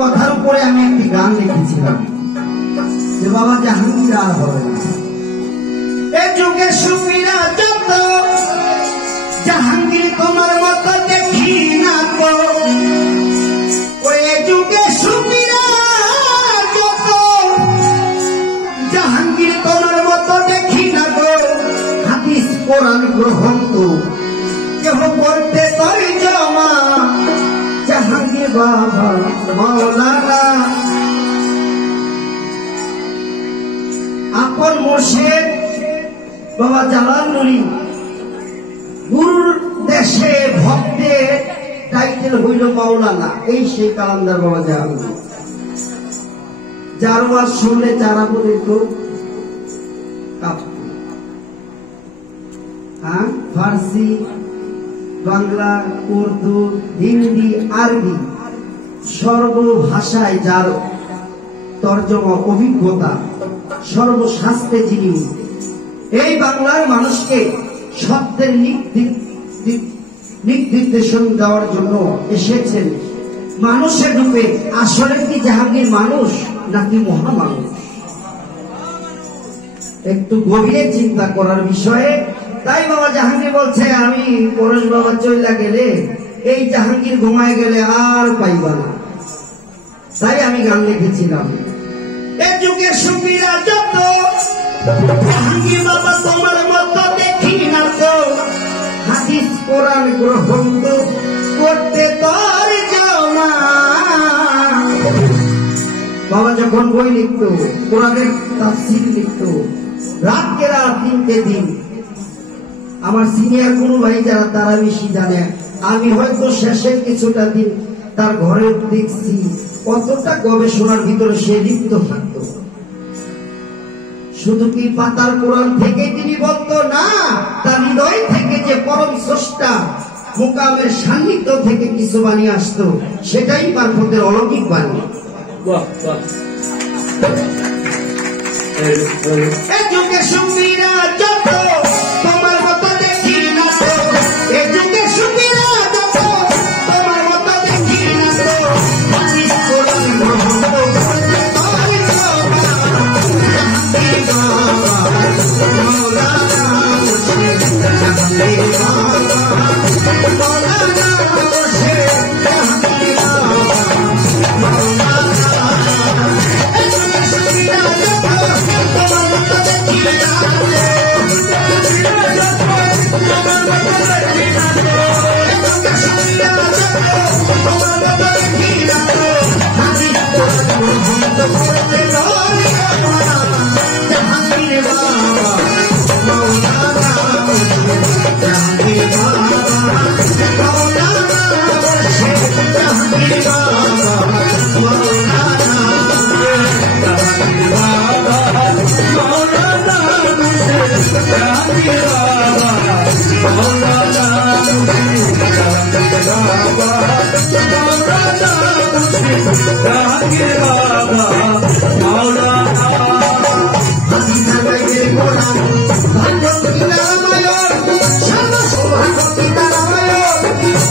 কথার উপরে আমি একটি গান লিখেছিলাম যে বাবা জাহাঙ্গীর আর হবে না। এ যুগে সুফিরা যত জাহাঙ্গীর তোমার মতো দেখি না তো। ওই যুগে সুফিরা যত জাহাঙ্গীর তোমার মতো দেখি না তো। হাদিস কোরআন গ্রহণ তো কেহ করতে তরি জমা। জাহাঙ্গীর বাবা মাওলানা আপন মুর্শিদ বাবা জালাল নুরি গুরুর দেশে ভক্তের টাইটেল হইল মাওলানা। এই সেই কালান্দার বাবা জাহাঙ্গীর, যার ওয়াজ শুনলে যারা বলে তো ফার্সি, বাংলা, উর্দু, হিন্দি, আরবি সর্বভাষায় যার তর্জমা অভিজ্ঞতা, সর্বশাস্ত্রে যিনি এই বাংলার মানুষকে শব্দের নির্দেশন দেওয়ার জন্য এসেছেন মানুষের রূপে। আসলে কি জাহাঙ্গীর মানুষ নাকি মহামানুষ? একটু গভীরে চিন্তা করার বিষয়ে। তাই বাবা জাহাঙ্গীর বলছে, আমি পরেশ বাবা চইলা গেলে এই জাহাঙ্গীর ঘুমায় গেলে আর পাইবা না। তাই আমি গান লিখেছিলাম, এ যুগে সুফিরা যত জাহাঙ্গীর বাবা তোমার মতো দেখি না তো। হাদিস কোরআন গ্রহণ করতে তোর জমা। বাবা যখন বই লিখত, কোরআনের তাফসীর লিখত, রাতকে রাত দিনকে দিন। আমার সিনিয়র কোন ভাই যারা তারা বেশি জানে, আমি হয়তো শেষের কিছুটা দিন তার ঘরে দেখছি কতটা গবেষণার ভিতরে সে লিপ্ত থাকত। শুধু কি পাতার কোরআন থেকে তিনি বলতো না, তার হৃদয় থেকে যে পরম স্রষ্টা মুকামের সান্নিধ্য থেকে কিছু বাণী আসতো, সেটাই মারফতের অলৌকিক বাণী। এ যুগে সুফিরা যত তোমার মতো দেখি না তো। এ যুগে সুফিরা যত তোমার মতো দেখি না তো। হাদিস কোরআন গ্রহণ করতে তোর জমা। জাহাঙ্গীর বাবা মাওলানা মুর্শিদ, জাহাঙ্গীর বাবা মাওলানা মুর্শিদ, জাহাঙ্গীর বাবা মাওলানা। এ যুগে সুফিরা যত তোমার মতো দেখি না তো।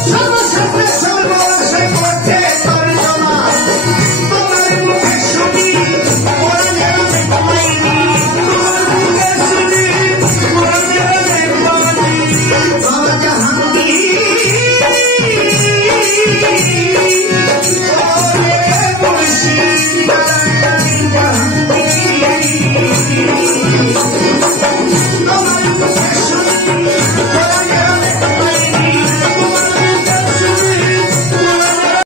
সর্বশাস্ত্রে সর্ব